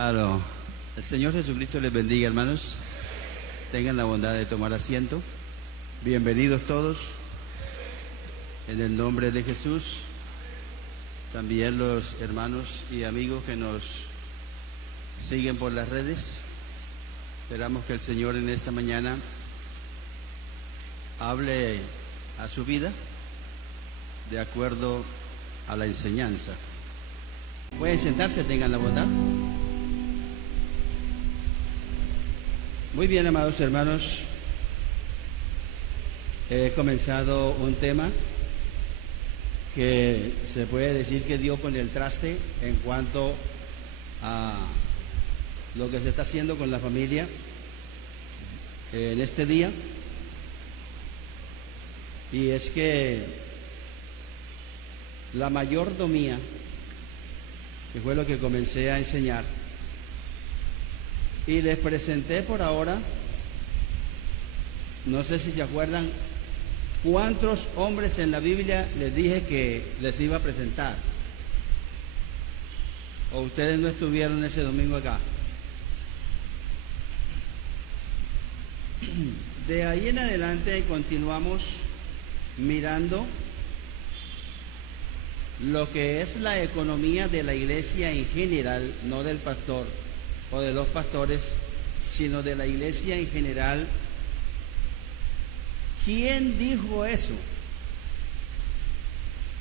Claro. El Señor Jesucristo les bendiga, hermanos. Tengan la bondad de tomar asiento. Bienvenidos todos. En el nombre de Jesús. También los hermanos y amigos que nos siguen por las redes. Esperamos que el Señor en esta mañana hable a su vida de acuerdo a la enseñanza. Pueden sentarse, tengan la bondad. Muy bien, amados hermanos, he comenzado un tema que se puede decir que dio con el traste en cuanto a lo que se está haciendo con la familia en este día, y es que la mayordomía, que fue lo que comencé a enseñar, y les presenté por ahora, no sé si se acuerdan, cuántos hombres en la Biblia les dije que les iba a presentar. ¿O ustedes no estuvieron ese domingo acá? De ahí en adelante continuamos mirando lo que es la economía de la iglesia en general, no del pastor o de los pastores, sino de la iglesia en general. ¿Quién dijo eso?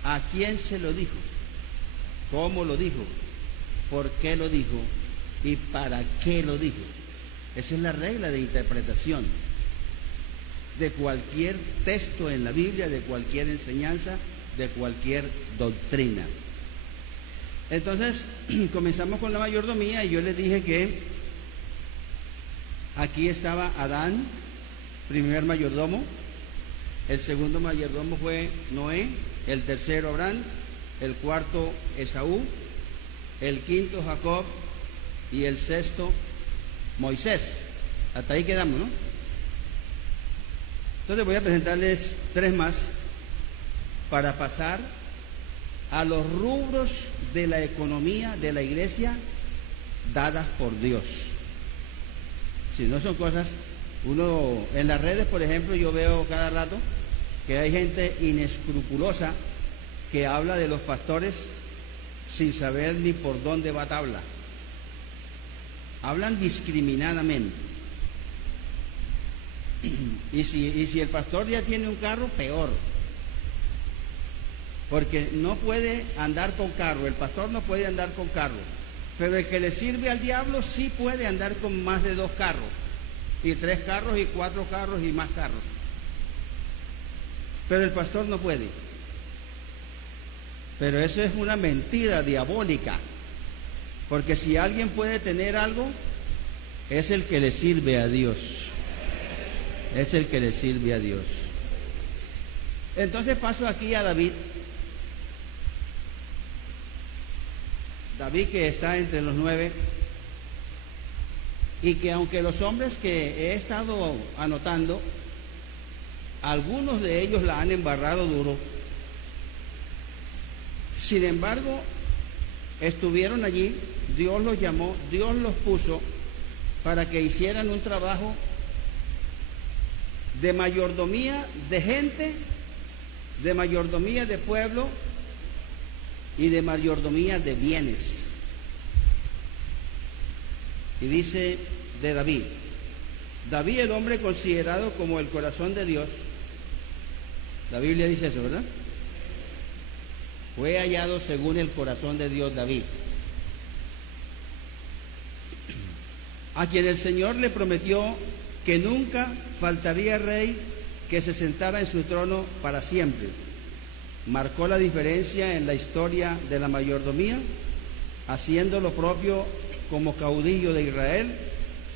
¿A quién se lo dijo? ¿Cómo lo dijo? ¿Por qué lo dijo? ¿Y para qué lo dijo? Esa es la regla de interpretación de cualquier texto en la Biblia, de cualquier enseñanza, de cualquier doctrina. Entonces, comenzamos con la mayordomía y yo les dije que aquí estaba Adán, primer mayordomo, el segundo mayordomo fue Noé, el tercero Abraham, el cuarto Esaú, el quinto Jacob y el sexto Moisés. Hasta ahí quedamos, ¿no? Entonces voy a presentarles tres más para pasar a los rubros de la economía de la iglesia dadas por Dios. Si no son cosas, uno en las redes, por ejemplo, yo veo cada rato que hay gente inescrupulosa que habla de los pastores sin saber ni por dónde va tabla. Hablan discriminadamente. Y si el pastor ya tiene un carro, peor. Porque no puede andar con carro, el pastor no puede andar con carro, pero el que le sirve al diablo sí puede andar con más de 2 carros, y 3 carros, y 4 carros, y más carros. Pero el pastor no puede. Pero eso es una mentira diabólica, porque si alguien puede tener algo, es el que le sirve a Dios. Es el que le sirve a Dios. Entonces paso aquí a David. David, que está entre los 9, y que aunque los hombres que he estado anotando, algunos de ellos la han embarrado duro, sin embargo, estuvieron allí, Dios los llamó, Dios los puso para que hicieran un trabajo de mayordomía de gente, de mayordomía de pueblo y de mayordomía de bienes. Y dice de David, David, el hombre considerado como el corazón de Dios, la Biblia dice eso, ¿verdad? Fue hallado según el corazón de Dios David, a quien el Señor le prometió que nunca faltaría rey que se sentara en su trono para siempre. Marcó la diferencia en la historia de la mayordomía, haciendo lo propio como caudillo de Israel,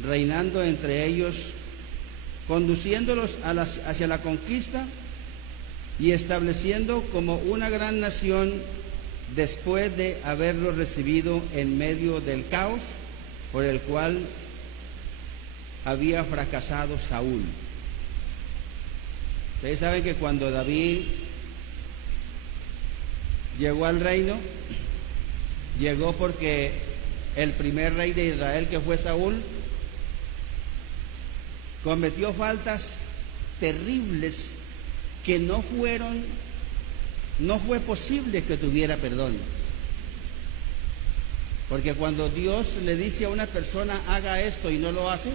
reinando entre ellos, conduciéndolos hacia la conquista y estableciendo como una gran nación después de haberlos recibido en medio del caos por el cual había fracasado Saúl. Ustedes saben que cuando David llegó al reino, llegó porque el primer rey de Israel, que fue Saúl, cometió faltas terribles que no fue posible que tuviera perdón. Porque cuando Dios le dice a una persona haga esto y no lo hace,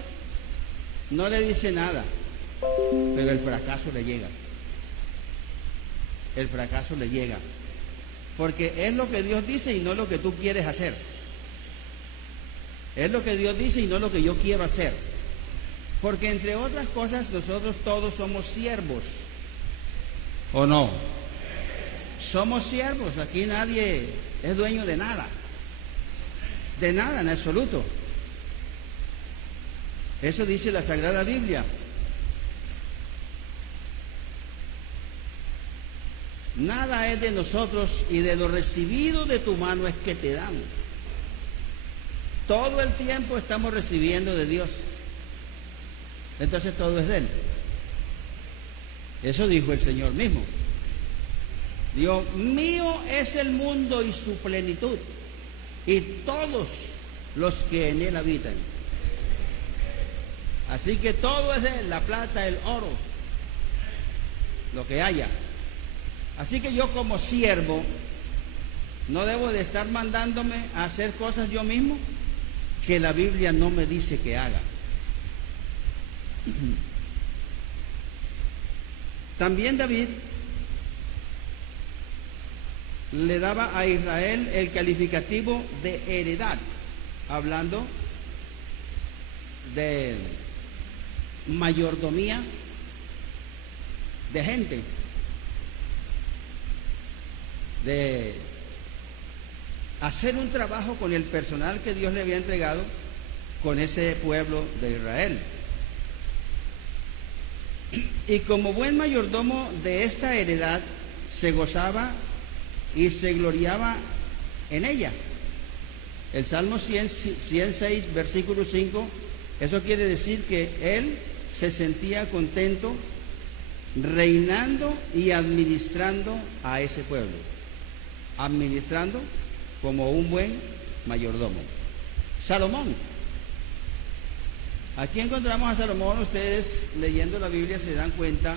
no le dice nada, pero el fracaso le llega. El fracaso le llega. Porque es lo que Dios dice y no lo que tú quieres hacer. Es lo que Dios dice y no lo que yo quiero hacer. Porque entre otras cosas nosotros todos somos siervos. ¿O no? Somos siervos. Aquí nadie es dueño de nada. De nada en absoluto. Eso dice la Sagrada Biblia. Nada es de nosotros y de lo recibido de tu mano es que te damos. Todo el tiempo estamos recibiendo de Dios. Entonces todo es de Él. Eso dijo el Señor mismo. Dios mío es el mundo y su plenitud, y todos los que en Él habitan. Así que todo es de Él, la plata, el oro, lo que haya. Así que yo como siervo no debo de estar mandándome a hacer cosas yo mismo que la Biblia no me dice que haga. También David le daba a Israel el calificativo de heredad, hablando de mayordomía de gente, de hacer un trabajo con el personal que Dios le había entregado con ese pueblo de Israel. Y como buen mayordomo de esta heredad, se gozaba y se gloriaba en ella. El Salmo 106, versículo 5, eso quiere decir que él se sentía contento reinando y administrando a ese pueblo. Administrando como un buen mayordomo. Salomón. Aquí encontramos a Salomón. Ustedes leyendo la Biblia se dan cuenta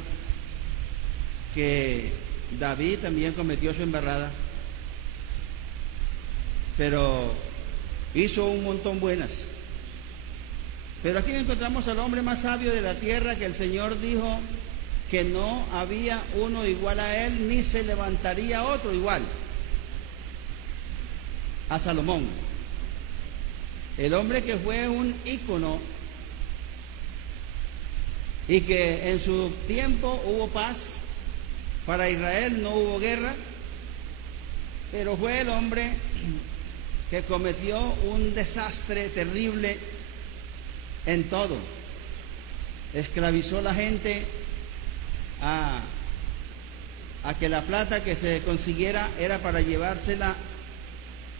que David también cometió su embarrada, pero hizo un montón buenas. Pero aquí encontramos al hombre más sabio de la tierra, que el Señor dijo que no había uno igual a él, ni se levantaría otro igual a Salomón. El hombre que fue un ícono y que en su tiempo hubo paz. Para Israel no hubo guerra, pero fue el hombre que cometió un desastre terrible en todo. Esclavizó a la gente a que la plata que se consiguiera era para llevársela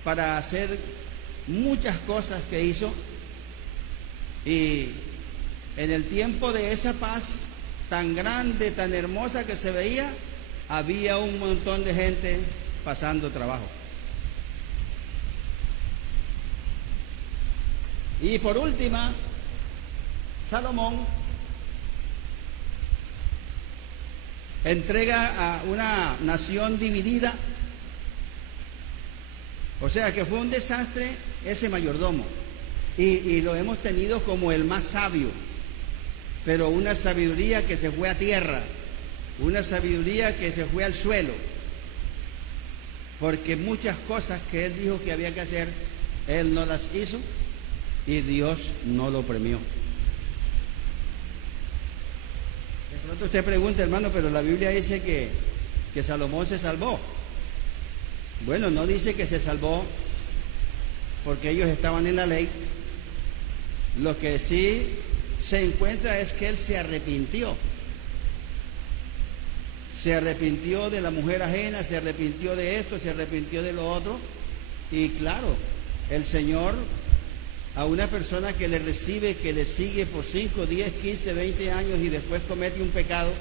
para hacer muchas cosas que hizo. Y en el tiempo de esa paz tan grande, tan hermosa que se veía, había un montón de gente pasando trabajo. Y por última, Salomón entrega a una nación dividida. O sea que fue un desastre ese mayordomo. Y lo hemos tenido como el más sabio. Pero una sabiduría que se fue a tierra, una sabiduría que se fue al suelo, porque muchas cosas que él dijo que había que hacer, él no las hizo y Dios no lo premió. De pronto usted pregunta, hermano, pero la Biblia dice que Salomón se salvó. Bueno, no dice que se salvó porque ellos estaban en la ley. Lo que sí se encuentra es que él se arrepintió. Se arrepintió de la mujer ajena, se arrepintió de esto, se arrepintió de lo otro. Y claro, el Señor a una persona que le recibe, que le sigue por 5, 10, 15, 20 años y después comete un pecado,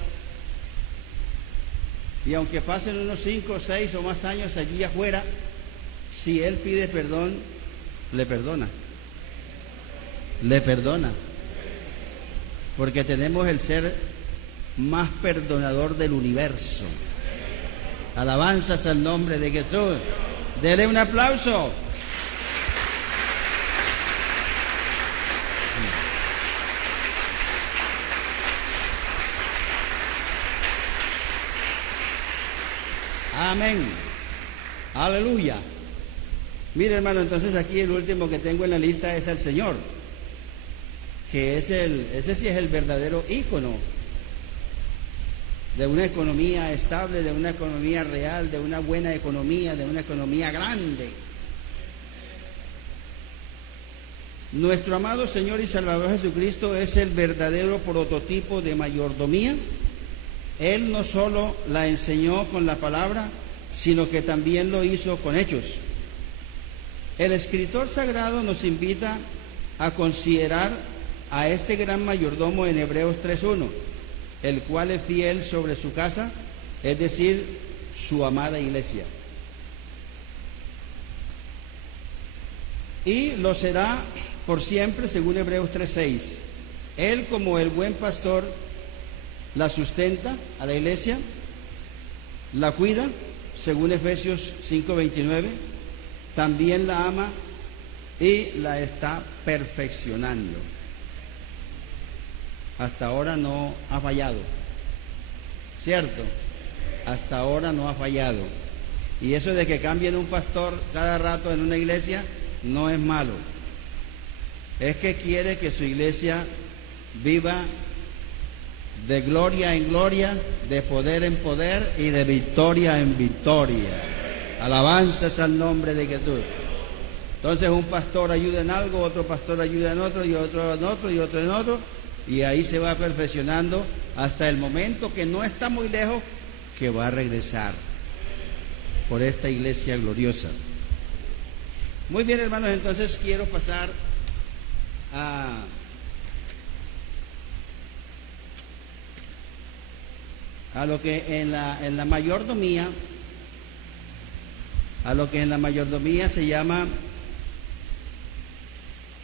y aunque pasen unos 5, 6 o más años allí afuera, si él pide perdón, le perdona. Le perdona. Porque tenemos el ser más perdonador del universo. Alabanzas al nombre de Jesús. Dele un aplauso. Amén. Aleluya. Mire, hermano, entonces aquí el último que tengo en la lista es el Señor, que ese sí es el verdadero ícono de una economía estable, de una economía real, de una buena economía, de una economía grande. Nuestro amado Señor y Salvador Jesucristo es el verdadero prototipo de mayordomía. Él no solo la enseñó con la palabra, sino que también lo hizo con hechos. El escritor sagrado nos invita a considerar a este gran mayordomo en Hebreos 3:1, el cual es fiel sobre su casa, es decir, su amada iglesia. Y lo será por siempre, según Hebreos 3:6. Él, como el buen pastor, la sustenta a la iglesia, la cuida, según Efesios 5:29, también la ama y la está perfeccionando. Hasta ahora no ha fallado, ¿cierto? Hasta ahora no ha fallado. Y eso de que cambien un pastor cada rato en una iglesia no es malo. Es que quiere que su iglesia viva de gloria en gloria, de poder en poder y de victoria en victoria. Alabanzas al nombre de Jesús. Entonces un pastor ayuda en algo, otro pastor ayuda en otro, y otro en otro, y otro en otro, y ahí se va perfeccionando hasta el momento que no está muy lejos, que va a regresar por esta iglesia gloriosa. Muy bien, hermanos, entonces quiero pasar a lo que en la mayordomía, a lo que en la mayordomía se llama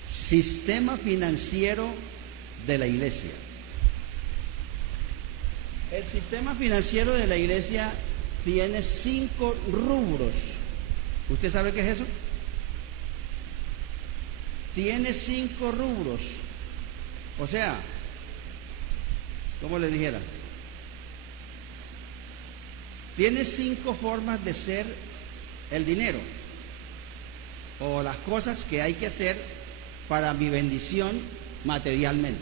sistema financiero de la iglesia. El sistema financiero de la iglesia tiene 5 rubros. ¿Usted sabe qué es eso? Tiene 5 rubros. O sea, ¿cómo le dijera? Tiene 5 formas de ser el dinero, o las cosas que hay que hacer para mi bendición materialmente.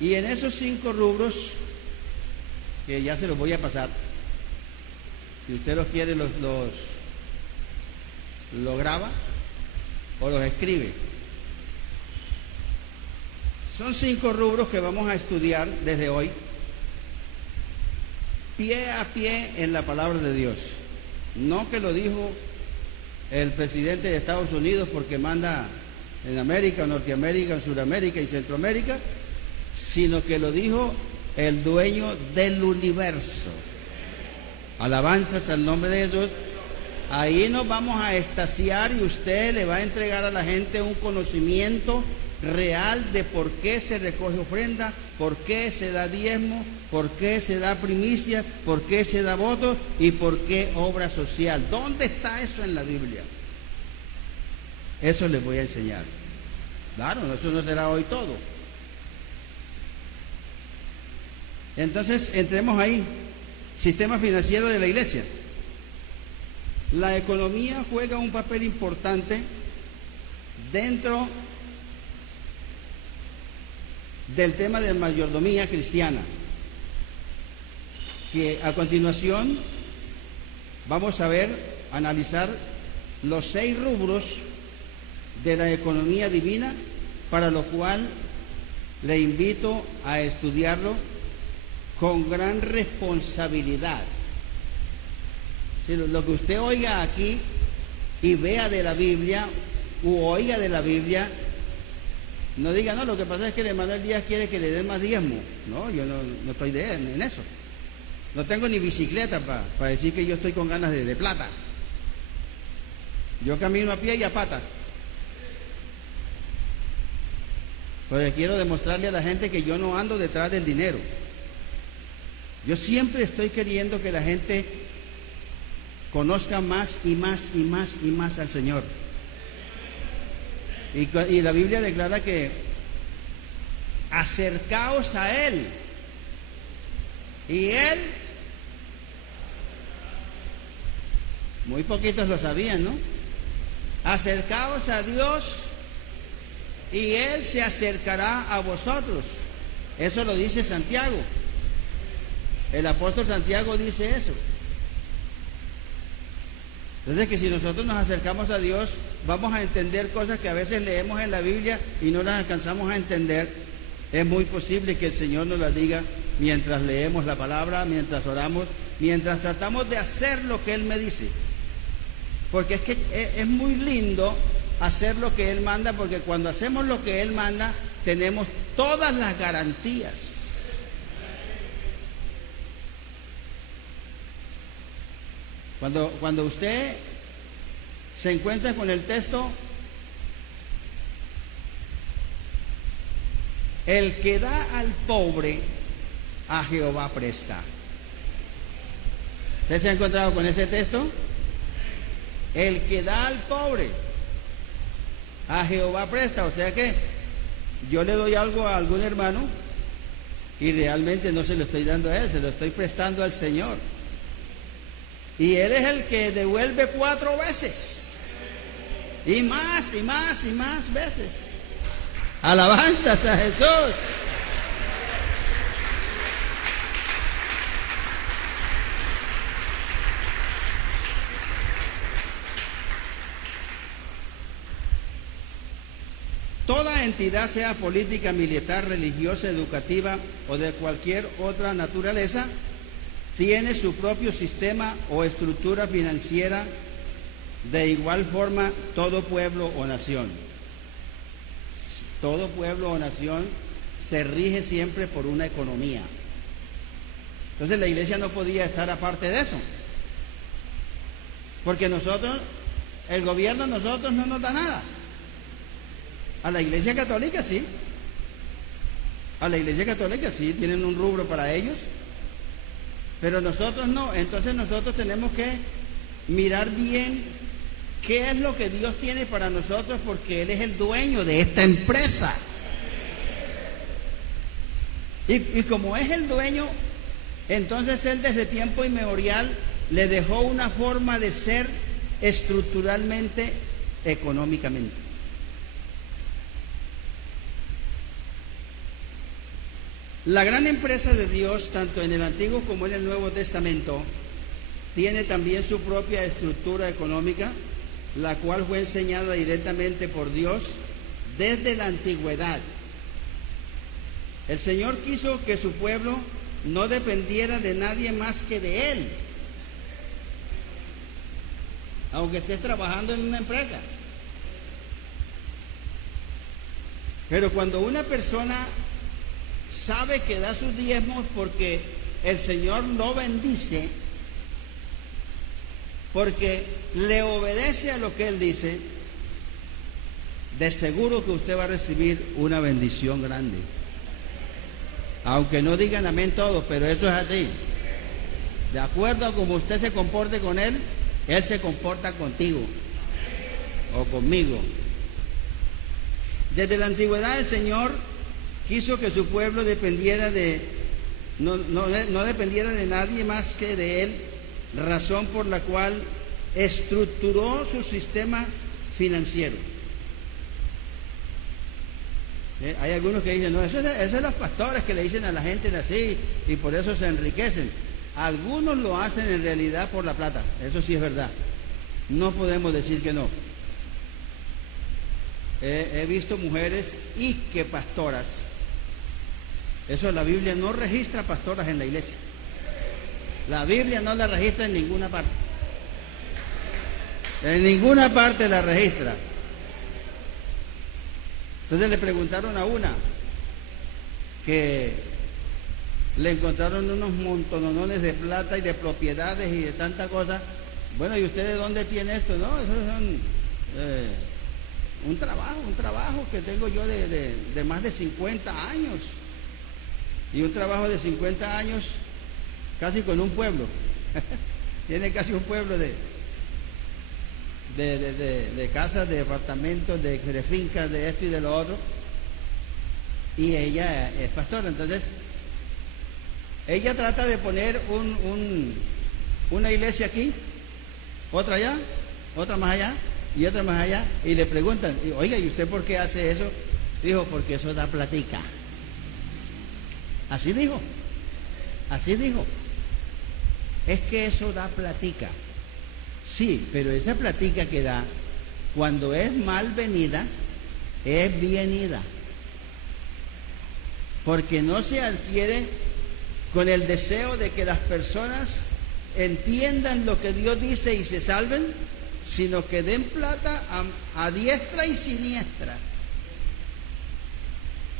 Y en esos 5 rubros, que ya se los voy a pasar, si usted los quiere los graba o los escribe. Son 5 rubros que vamos a estudiar desde hoy, pie a pie en la palabra de Dios. No que lo dijo el presidente de Estados Unidos porque manda en América, Norteamérica, en Sudamérica y Centroamérica, sino que lo dijo el dueño del universo. Alabanzas al nombre de Jesús. Ahí nos vamos a extasiar y usted le va a entregar a la gente un conocimiento real de por qué se recoge ofrenda, por qué se da diezmo, por qué se da primicia, por qué se da voto y por qué obra social. ¿Dónde está eso en la Biblia? Eso les voy a enseñar. Claro, eso no será hoy todo. Entonces, entremos ahí. Sistema financiero de la iglesia. La economía juega un papel importante dentro del tema de mayordomía cristiana, que a continuación vamos a analizar los 6 rubros de la economía divina, para lo cual le invito a estudiarlo con gran responsabilidad. Si lo que usted oiga aquí y vea de la Biblia u oiga de la Biblia, no diga, no, lo que pasa es que Manuel Díaz quiere que le den más diezmo. No, yo no estoy en eso. No tengo ni bicicleta para decir que yo estoy con ganas de plata. Yo camino a pie y a pata. Porque quiero demostrarle a la gente que yo no ando detrás del dinero. Yo siempre estoy queriendo que la gente conozca más y más y más y más al Señor. Y la Biblia declara que acercaos a Él. Y Él, muy poquitos lo sabían, ¿no? Acercaos a Dios y Él se acercará a vosotros. Eso lo dice Santiago. El apóstol Santiago dice eso. Entonces, que si nosotros nos acercamos a Dios, vamos a entender cosas que a veces leemos en la Biblia y no las alcanzamos a entender. Es muy posible que el Señor nos las diga mientras leemos la palabra, mientras oramos, mientras tratamos de hacer lo que Él me dice. Porque es que es muy lindo hacer lo que Él manda, porque cuando hacemos lo que Él manda, tenemos todas las garantías. Cuando usted se encuentra con el texto, el que da al pobre, a Jehová presta. ¿Usted se ha encontrado con ese texto? El que da al pobre, a Jehová presta. O sea que yo le doy algo a algún hermano y realmente no se lo estoy dando a él, se lo estoy prestando al Señor. Y Él es el que devuelve 4 veces. Y más, y más, y más veces. Alabanzas a Jesús. Toda entidad, sea política, militar, religiosa, educativa o de cualquier otra naturaleza, tiene su propio sistema o estructura financiera. De igual forma, todo pueblo o nación. Todo pueblo o nación se rige siempre por una economía. Entonces la iglesia no podía estar aparte de eso. Porque nosotros, el gobierno a nosotros no nos da nada. A la iglesia católica sí. A la iglesia católica sí, tienen un rubro para ellos. Pero nosotros no. Entonces nosotros tenemos que mirar bien qué es lo que Dios tiene para nosotros, porque Él es el dueño de esta empresa. Y como es el dueño, entonces Él desde tiempo inmemorial le dejó una forma de ser estructuralmente, económicamente. La gran empresa de Dios, tanto en el Antiguo como en el Nuevo Testamento, tiene también su propia estructura económica, la cual fue enseñada directamente por Dios desde la antigüedad. El Señor quiso que su pueblo no dependiera de nadie más que de Él, aunque estés trabajando en una empresa. Pero cuando una persona sabe que da sus diezmos porque el Señor lo bendice, porque le obedece a lo que Él dice, de seguro que usted va a recibir una bendición grande. Aunque no digan amén todos, pero eso es así. De acuerdo a cómo usted se comporte con Él, Él se comporta contigo o conmigo. Desde la antigüedad el Señor quiso que su pueblo dependiera no dependiera de nadie más que de Él, razón por la cual estructuró su sistema financiero. Hay algunos que dicen, no, eso es los pastores que le dicen a la gente así y por eso se enriquecen. Algunos lo hacen en realidad por la plata, eso sí es verdad. No podemos decir que no. He visto mujeres y que pastoras. Eso la Biblia no registra pastoras en la iglesia. La Biblia no la registra en ninguna parte. En ninguna parte la registra. Entonces le preguntaron a una que le encontraron unos montonones de plata y de propiedades y de tanta cosa. Bueno, ¿y usted de dónde tiene esto? No, esos son un trabajo que tengo yo de más de 50 años. Y un trabajo de 50 años casi con un pueblo. Tiene casi un pueblo de casas, de departamentos, de fincas, de esto y de lo otro. Y ella es pastora. Entonces, ella trata de poner una iglesia aquí, otra allá, otra más allá y otra más allá. Y le preguntan, oiga, ¿y usted por qué hace eso? Dijo, porque eso da platica. Así dijo. Así dijo. Es que eso da platica. Sí, pero esa platica que da, cuando es mal venida, es bien ida. Porque no se adquiere con el deseo de que las personas entiendan lo que Dios dice y se salven, sino que den plata a diestra y siniestra.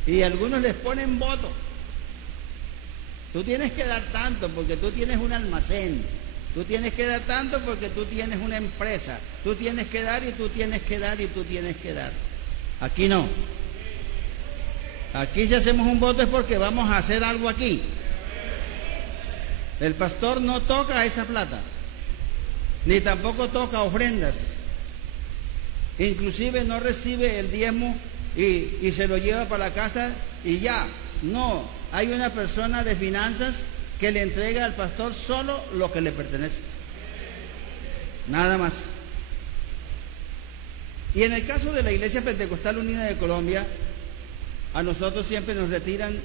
Y algunos les ponen voto. Tú tienes que dar tanto porque tú tienes un almacén. Tú tienes que dar tanto porque tú tienes una empresa. Tú tienes que dar y tú tienes que dar y tú tienes que dar. Aquí no. Aquí si hacemos un voto es porque vamos a hacer algo aquí. El pastor no toca esa plata, ni tampoco toca ofrendas. Inclusive no recibe el diezmo y se lo lleva para la casa y ya. No, hay una persona de finanzas que le entrega al pastor solo lo que le pertenece. Nada más. Y en el caso de la Iglesia Pentecostal Unida de Colombia, a nosotros siempre nos retiran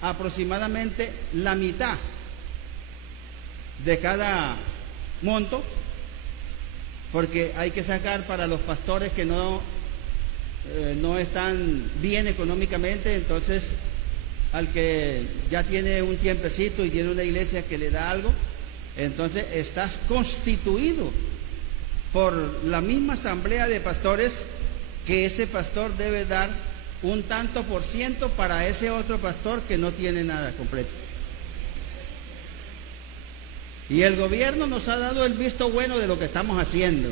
aproximadamente la mitad de cada monto, porque hay que sacar para los pastores que no están bien económicamente. Entonces, al que ya tiene un tiempecito y tiene una iglesia que le da algo, entonces estás constituido por la misma asamblea de pastores, que ese pastor debe dar un tanto por ciento para ese otro pastor que no tiene nada completo. Y el gobierno nos ha dado el visto bueno de lo que estamos haciendo.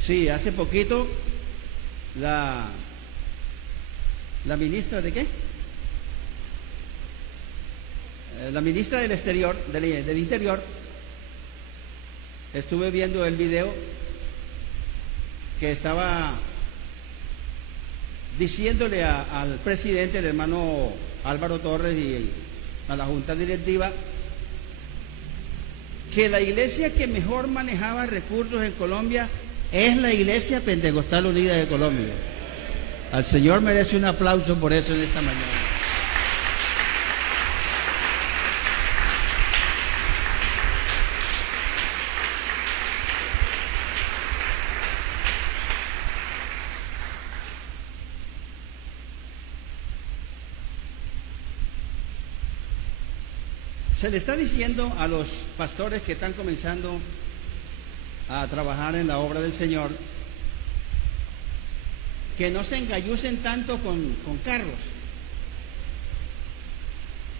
Sí, hace poquito la ministra de ¿qué? La ministra del Exterior, del Interior, estuve viendo el video que estaba diciéndole al presidente, el hermano Álvaro Torres, y a la junta directiva, que la iglesia que mejor manejaba recursos en Colombia es la Iglesia Pentecostal Unida de Colombia. Al Señor merece un aplauso por eso en esta mañana. Se le está diciendo a los pastores que están comenzando a trabajar en la obra del Señor que no se engallucen tanto con cargos.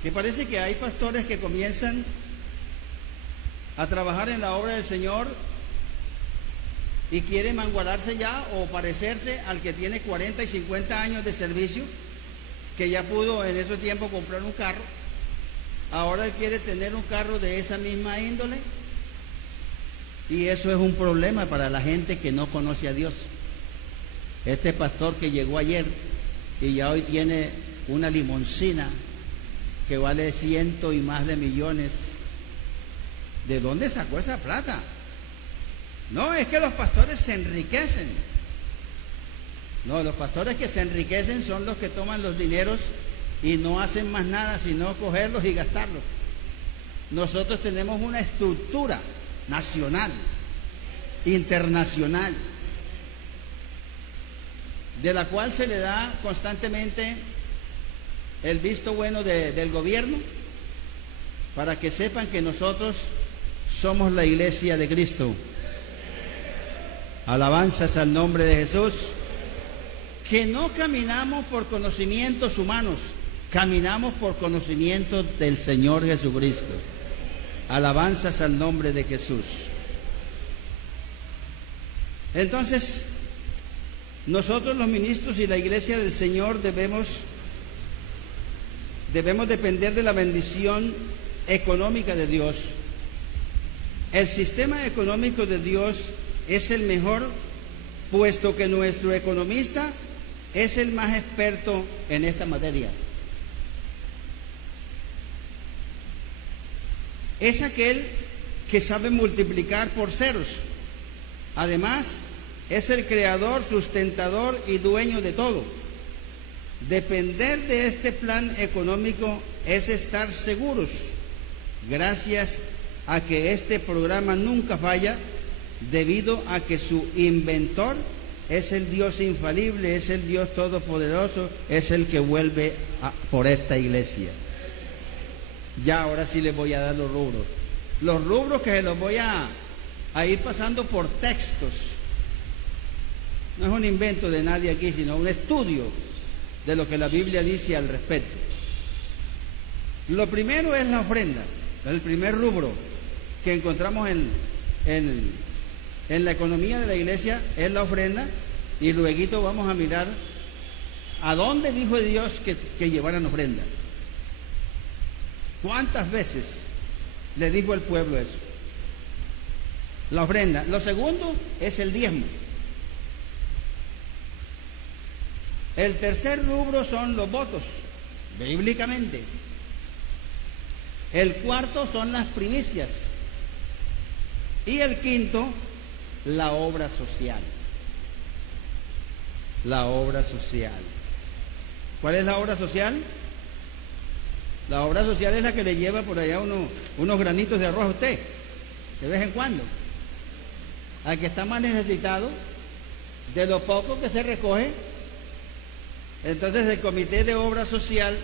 Que parece que hay pastores que comienzan a trabajar en la obra del Señor y quieren mangualarse ya o parecerse al que tiene 40 y 50 años de servicio, que ya pudo en ese tiempo comprar un carro. Ahora él quiere tener un carro de esa misma índole, y eso es un problema para la gente que no conoce a Dios. Este pastor que llegó ayer y ya hoy tiene una limoncina que vale 100 y más de millones. ¿De dónde sacó esa plata? No, es que los pastores se enriquecen. No, los pastores que se enriquecen son los que toman los dineros y no hacen más nada sino cogerlos y gastarlos. Nosotros tenemos una estructura nacional, internacional, de la cual se le da constantemente el visto bueno del gobierno, para que sepan que nosotros somos la iglesia de Cristo. Alabanzas al nombre de Jesús. Que no caminamos por conocimientos humanos, caminamos por conocimiento del Señor Jesucristo. Alabanzas al nombre de Jesús. Entonces, nosotros los ministros y la iglesia del Señor debemos depender de la bendición económica de Dios. El sistema económico de Dios es el mejor, puesto que nuestro economista es el más experto en esta materia. Es aquel que sabe multiplicar por ceros. Además, es el creador, sustentador y dueño de todo. Depender de este plan económico es estar seguros, gracias a que este programa nunca falla, debido a que su inventor es el Dios infalible, es el Dios todopoderoso, es el que vuelve por esta iglesia. Ya ahora sí les voy a dar los rubros. Los rubros que se los voy a ir pasando por textos. No es un invento de nadie aquí, sino un estudio de lo que la Biblia dice al respecto. Lo primero es la ofrenda. El primer rubro que encontramos en la economía de la iglesia es la ofrenda, y luego vamos a mirar a dónde dijo Dios que llevaran ofrenda. ¿Cuántas veces le dijo al pueblo eso? La ofrenda. Lo segundo es el diezmo. El tercer rubro son los votos, bíblicamente. El cuarto son las primicias. Y el quinto, la obra social. La obra social. ¿Cuál es la obra social? La obra social es la que le lleva por allá unos granitos de arroz a usted, de vez en cuando. Al que está más necesitado, de lo poco que se recoge. Entonces el comité de obra social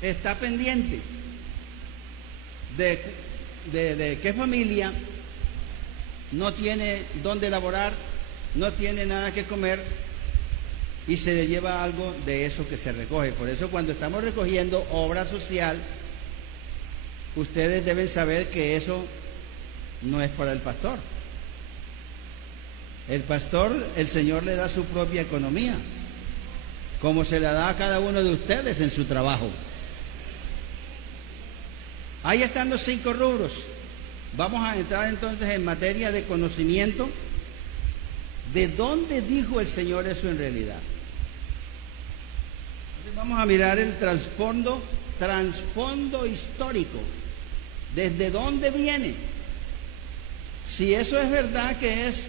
está pendiente de qué familia no tiene dónde laborar, no tiene nada que comer, y se le lleva algo de eso que se recoge. Por eso cuando estamos recogiendo obra social, ustedes deben saber que eso no es para el pastor. El pastor, el Señor le da su propia economía, como se la da a cada uno de ustedes en su trabajo. Ahí están los 5 rubros. Vamos a entrar entonces en materia de conocimiento de dónde dijo el Señor eso en realidad. Entonces vamos a mirar el trasfondo histórico. ¿Desde dónde viene? Si eso es verdad que es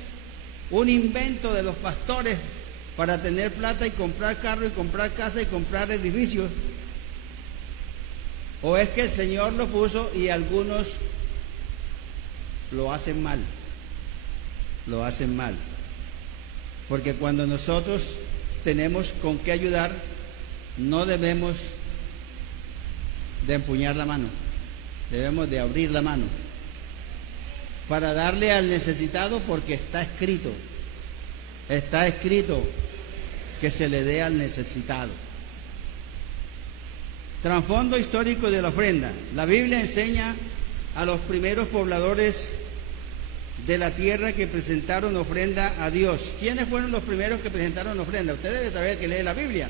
un invento de los pastores para tener plata y comprar carro y comprar casa y comprar edificios, o es que el Señor lo puso y algunos lo hacen mal, porque cuando nosotros tenemos con qué ayudar, no debemos de empuñar la mano, debemos de abrir la mano para darle al necesitado, porque está escrito que se le dé al necesitado. Trasfondo histórico de la ofrenda. La Biblia enseña a los primeros pobladores de la tierra que presentaron ofrenda a Dios. ¿Quiénes fueron los primeros que presentaron ofrenda? Usted debe saber que lee la Biblia.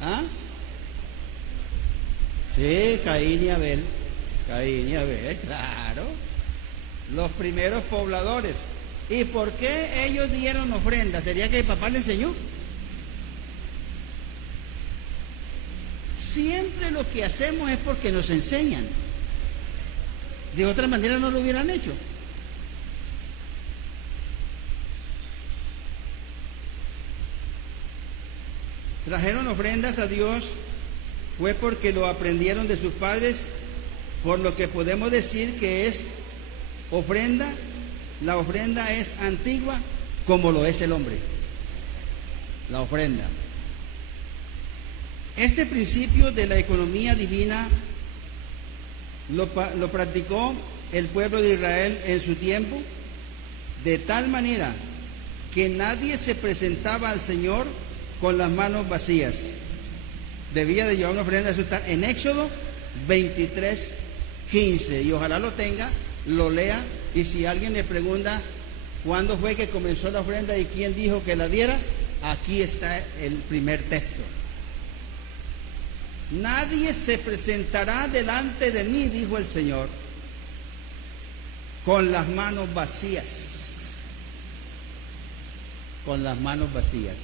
¿Ah? Sí, Caín y Abel, claro. Los primeros pobladores. ¿Y por qué ellos dieron ofrenda? ¿Sería que el papá le enseñó? Siempre lo que hacemos es porque nos enseñan. De otra manera no lo hubieran hecho. Trajeron ofrendas a Dios fue porque lo aprendieron de sus padres, por lo que podemos decir que es ofrenda. La ofrenda es antigua como lo es el hombre. La ofrenda. Este principio de la economía divina lo practicó el pueblo de Israel en su tiempo, de tal manera que nadie se presentaba al Señor con las manos vacías. debía de llevar una ofrenda. Eso está en Éxodo 23:15, y ojalá lo tenga, lo lea, y si alguien le pregunta cuándo fue que comenzó la ofrenda y quién dijo que la diera, aquí está el primer texto. Nadie se presentará delante de mí, dijo el Señor, con las manos vacías. Con las manos vacías.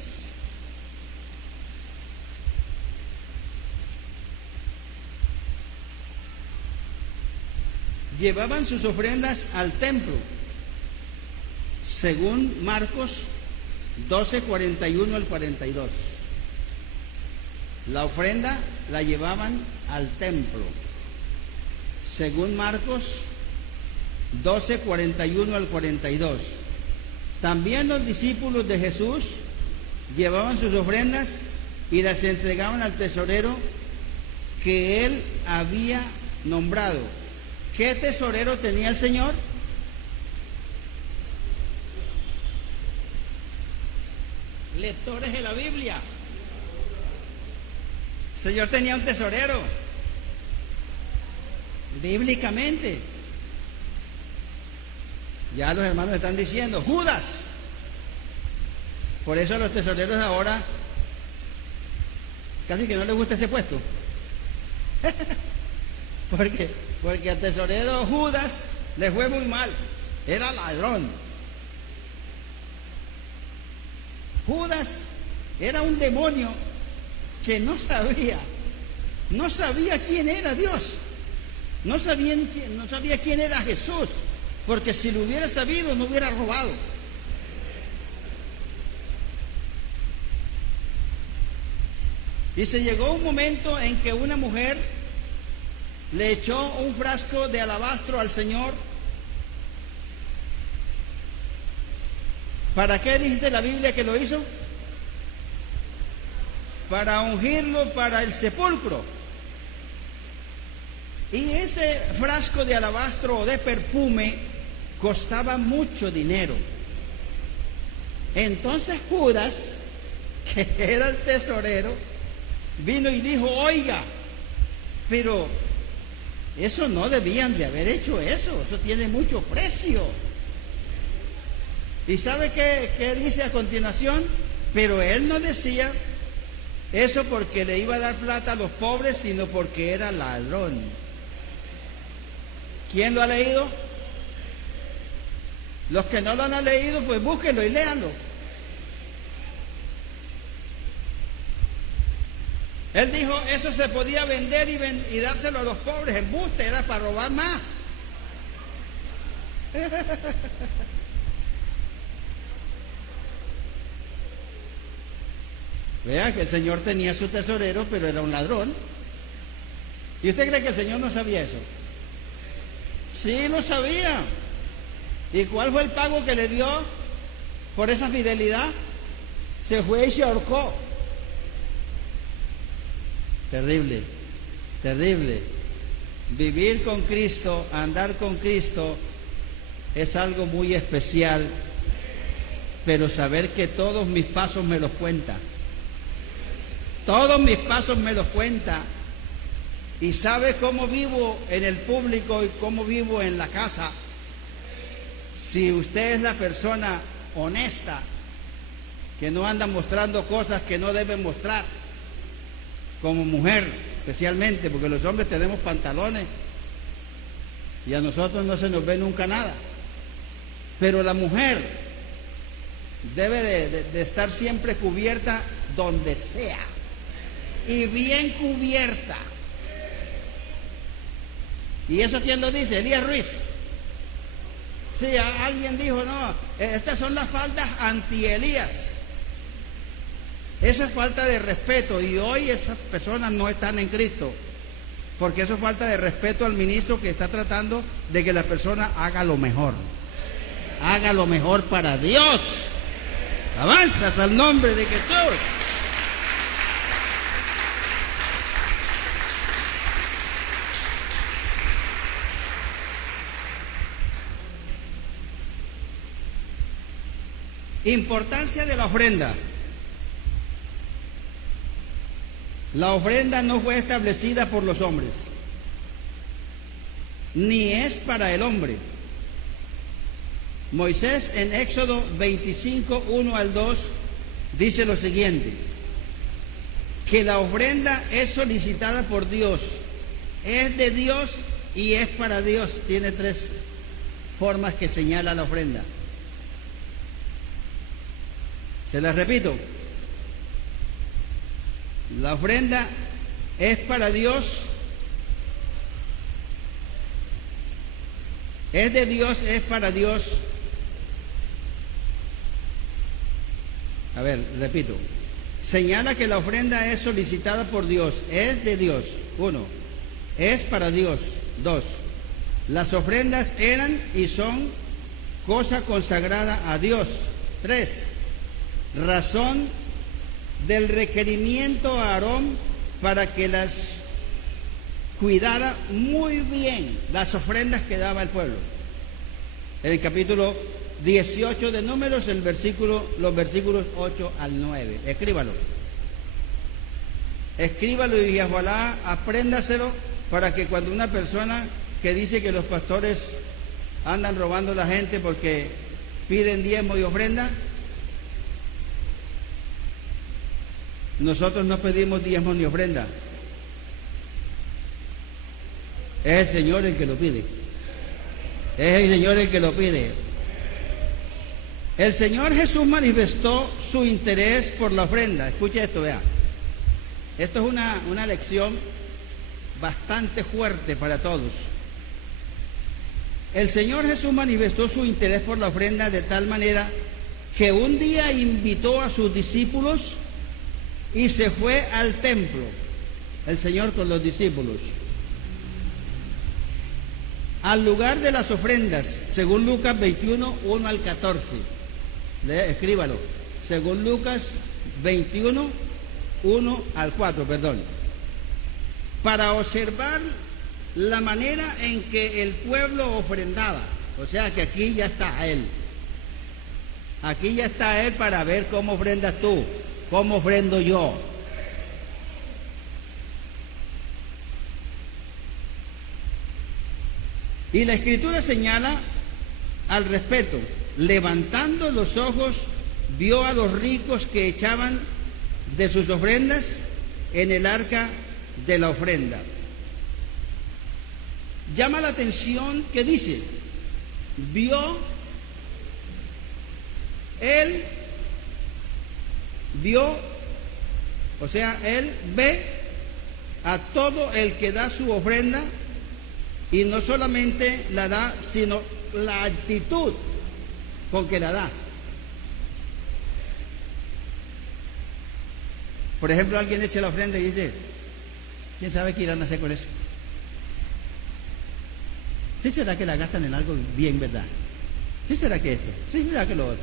Llevaban sus ofrendas al templo, según Marcos 12:41 al 42. La ofrenda la llevaban al templo, según Marcos 12:41 al 42. También los discípulos de Jesús llevaban sus ofrendas y las entregaban al tesorero que él había nombrado. ¿Qué tesorero tenía el Señor? Lectores de la Biblia. El Señor tenía un tesorero, bíblicamente. Ya los hermanos están diciendo, Judas. Por eso a los tesoreros ahora casi que no les gusta ese puesto. Porque al tesorero Judas le fue muy mal. Era ladrón. Judas era un demonio que no sabía quién era Dios, no sabía quién era Jesús, porque si lo hubiera sabido no hubiera robado. Y se llegó un momento en que una mujer le echó un frasco de alabastro al Señor. ¿Para qué dice la Biblia que lo hizo? Para ungirlo para el sepulcro. Y ese frasco de alabastro o de perfume costaba mucho dinero. Entonces Judas, que era el tesorero, vino y dijo, oiga, pero eso no debían de haber hecho eso tiene mucho precio. ¿Y sabe qué dice a continuación? Pero él no decía eso porque le iba a dar plata a los pobres, sino porque era ladrón. ¿Quién lo ha leído? Los que no lo han leído, pues búsquenlo y léanlo. Él dijo, eso se podía vender y dárselo a los pobres. Embuste, era para robar más. Vea que el Señor tenía su tesorero, pero era un ladrón. ¿Y usted cree que el Señor no sabía eso? Sí, lo sabía. ¿Y cuál fue el pago que le dio por esa fidelidad? Se fue y se ahorcó. Terrible, terrible. Vivir con Cristo, andar con Cristo, es algo muy especial, pero saber que todos mis pasos me los cuenta. Todos mis pasos me los cuenta. Y sabe cómo vivo en el público y cómo vivo en la casa. Si usted es la persona honesta, que no anda mostrando cosas que no debe mostrar, como mujer especialmente, porque los hombres tenemos pantalones y a nosotros no se nos ve nunca nada, pero la mujer debe de estar siempre cubierta donde sea, y bien cubierta. ¿Y eso quién lo dice? Elías Ruiz. Sí, alguien dijo, no, estas son las faldas anti-Elías. Eso es falta de respeto, y hoy esas personas no están en Cristo, porque eso es falta de respeto al ministro que está tratando de que la persona haga lo mejor para Dios. Avanzas al nombre de Jesús. Importancia de la ofrenda. La ofrenda no fue establecida por los hombres, ni es para el hombre. Moisés en Éxodo 25, 1 al 2 dice lo siguiente: que la ofrenda es solicitada por Dios, es de Dios y es para Dios. Tiene tres formas que señala la ofrenda. Se las repito: la ofrenda es para Dios, es de Dios, es para Dios. A ver, repito. Señala que la ofrenda es solicitada por Dios, es de Dios. 1. Es para Dios. 2. Las ofrendas eran y son cosa consagrada a Dios. 3. Razón del requerimiento a Aarón para que las cuidara muy bien, las ofrendas que daba el pueblo. En el capítulo 18 de Números, los versículos 8 al 9. Escríbalo. Escríbalo y ojalá apréndaselo, para que cuando una persona que dice que los pastores andan robando a la gente porque piden diezmo y ofrenda, nosotros no pedimos diezmo ni ofrenda. Es el Señor el que lo pide. Es el Señor el que lo pide. El Señor Jesús manifestó su interés por la ofrenda. Escuche esto, vea. Esto es una lección bastante fuerte para todos. El Señor Jesús manifestó su interés por la ofrenda de tal manera que un día invitó a sus discípulos y se fue al templo. El Señor con los discípulos. Al lugar de las ofrendas, según Lucas 21, 1 al 14. Escríbalo. Según Lucas 21, 1 al 4, perdón. Para observar la manera en que el pueblo ofrendaba. O sea que aquí ya está Él. Aquí ya está Él para ver cómo ofrendas tú, cómo ofrendo yo. Y la Escritura señala al respecto: levantando los ojos, vio a los ricos que echaban de sus ofrendas en el arca de la ofrenda. Llama la atención que dice: él ve a todo el que da su ofrenda, y no solamente la da, sino la actitud con que la da. Por ejemplo, alguien echa la ofrenda y dice: ¿quién sabe qué irán a hacer con eso? ¿Sí será que la gastan en algo bien, verdad? ¿Sí será que esto? ¿Sí será que lo otro?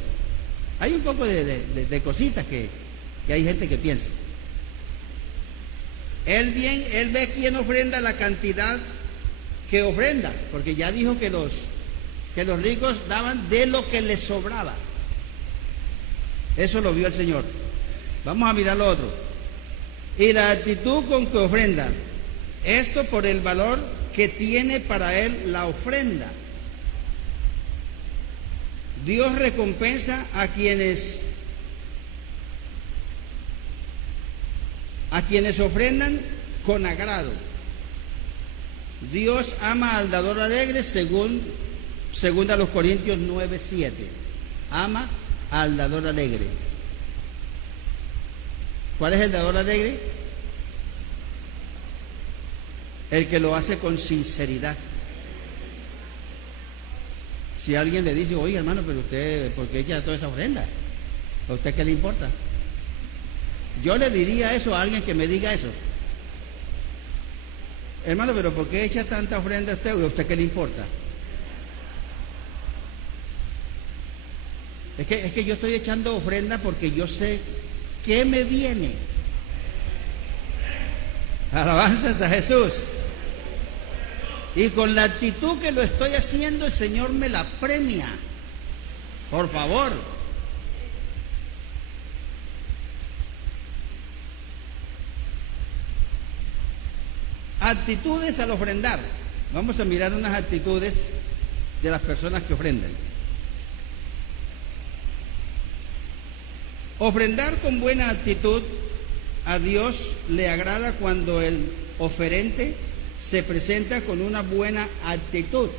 Hay un poco de cositas que hay gente que piensa. Él ve quién ofrenda, la cantidad que ofrenda, porque ya dijo que los ricos daban de lo que les sobraba. Eso lo vio el Señor. Vamos a mirar lo otro. Y la actitud con que ofrenda. Esto por el valor que tiene para él la ofrenda. Dios recompensa a quienes ofrendan con agrado. Dios ama al dador alegre, según a los Corintios 9:7. Ama al dador alegre. ¿Cuál es el dador alegre? El que lo hace con sinceridad. Si alguien le dice: oye, hermano, pero usted, ¿por qué echa toda esa ofrenda? ¿A usted qué le importa? Yo le diría eso a alguien que me diga eso: hermano, pero ¿por qué echa tanta ofrenda a usted? ¿A usted qué le importa? Es que yo estoy echando ofrenda porque yo sé que me viene. Alabanzas a Jesús. Y con la actitud que lo estoy haciendo, el Señor me la premia. Por favor. Actitudes al ofrendar. Vamos a mirar unas actitudes de las personas que ofrendan. Ofrendar con buena actitud a Dios le agrada cuando el oferente se presenta con una buena actitud.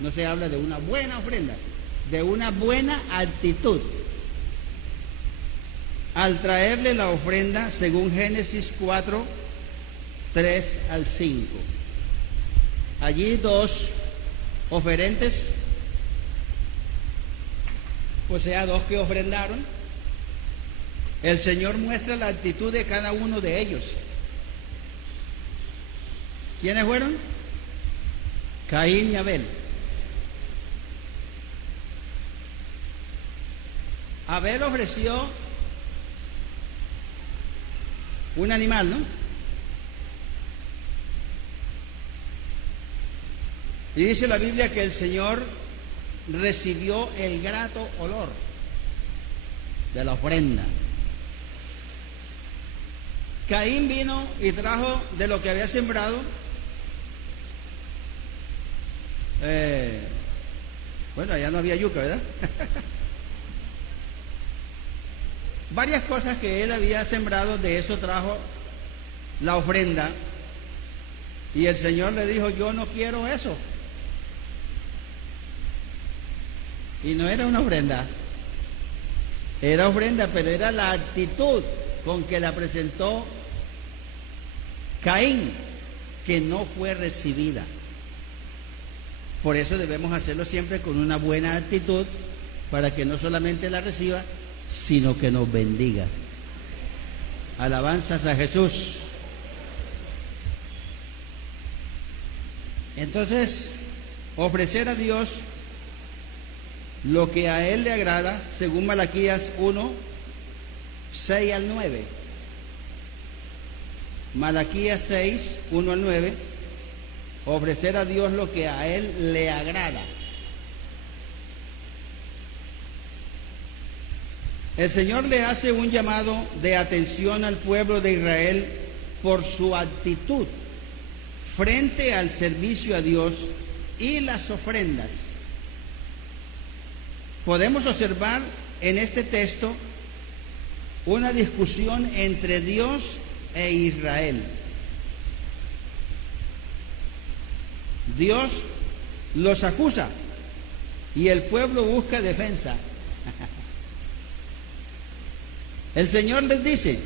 No se habla de una buena ofrenda, de una buena actitud. Al traerle la ofrenda, según Génesis 4, 3 al 5. Allí dos oferentes, o sea, dos que ofrendaron. El Señor muestra la actitud de cada uno de ellos. ¿Quiénes fueron? Caín y Abel. Abel ofreció un animal, ¿no? Y dice la Biblia que el Señor recibió el grato olor de la ofrenda. Caín vino y trajo de lo que había sembrado, bueno, allá no había yuca, ¿verdad? Varias cosas que él había sembrado, de eso trajo la ofrenda. Y el Señor le dijo, yo no quiero eso. Y no era una ofrenda, era ofrenda, pero era la actitud con que la presentó Caín, que no fue recibida. Por eso debemos hacerlo siempre con una buena actitud, para que no solamente la reciba, sino que nos bendiga. Alabanzas a Jesús. Entonces, ofrecer a Dios lo que a Él le agrada, según Malaquías 1, 6 al 9. Malaquías 6, 1 al 9. Ofrecer a Dios lo que a Él le agrada. El Señor le hace un llamado de atención al pueblo de Israel por su actitud frente al servicio a Dios y las ofrendas. Podemos observar en este texto una discusión entre Dios e Israel. Dios los acusa y el pueblo busca defensa. El Señor les dice,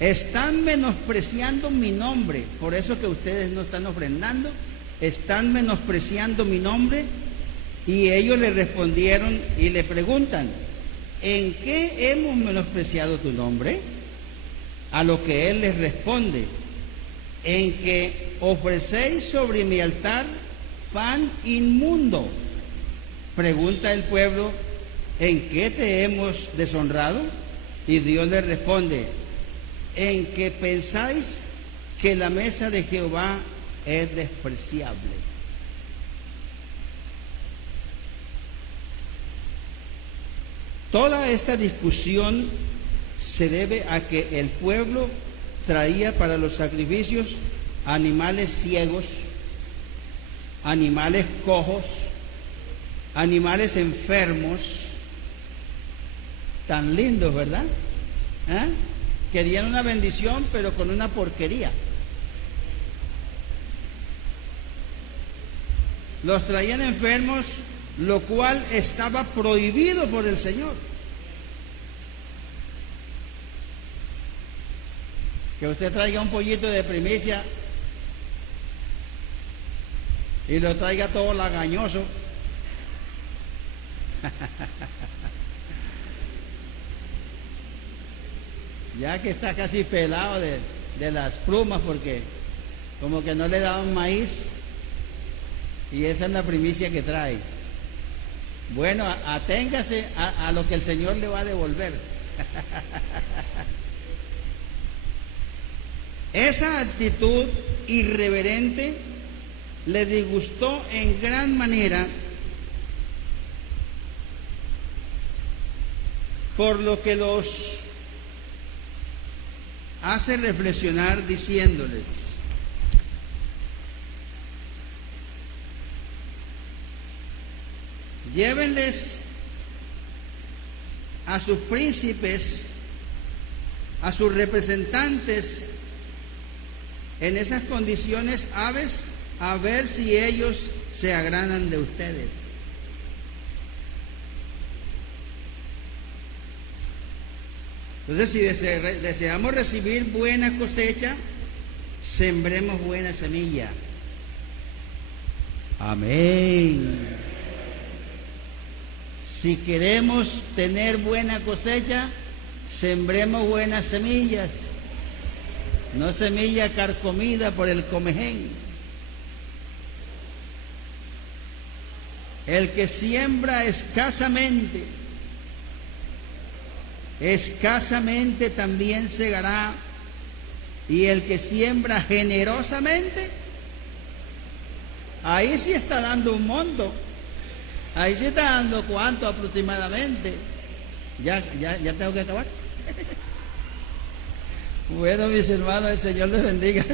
están menospreciando mi nombre, por eso que ustedes no están ofrendando, están menospreciando mi nombre. Y ellos le respondieron y le preguntan, ¿en qué hemos menospreciado tu nombre? A lo que él les responde, en que ofrecéis sobre mi altar pan inmundo. Pregunta el pueblo, ¿en qué te hemos deshonrado? Y Dios les responde, en que pensáis que la mesa de Jehová es despreciable. Toda esta discusión se debe a que el pueblo traía para los sacrificios animales ciegos, animales cojos, animales enfermos, tan lindos, ¿verdad? Querían una bendición, pero con una porquería. Los traían enfermos, lo cual estaba prohibido por el Señor. Que usted traiga un pollito de primicia y lo traiga todo lagañoso. Ya que está casi pelado de las plumas, porque como que no le daban maíz, y esa es la primicia que trae. Bueno, aténgase a lo que el Señor le va a devolver. Esa actitud irreverente le disgustó en gran manera, por lo que los hace reflexionar diciéndoles: llévenles a sus príncipes, a sus representantes en esas condiciones aves, a ver si ellos se agradan de ustedes. Entonces, si deseamos recibir buena cosecha, sembremos buena semilla. Amén. Si queremos tener buena cosecha, sembremos buenas semillas, no semilla carcomida por el comején. El que siembra escasamente también segará, y el que siembra generosamente, ahí sí está dando un monto, ahí sí está dando cuánto aproximadamente. Ya tengo que acabar. Bueno, mis hermanos, el Señor les bendiga.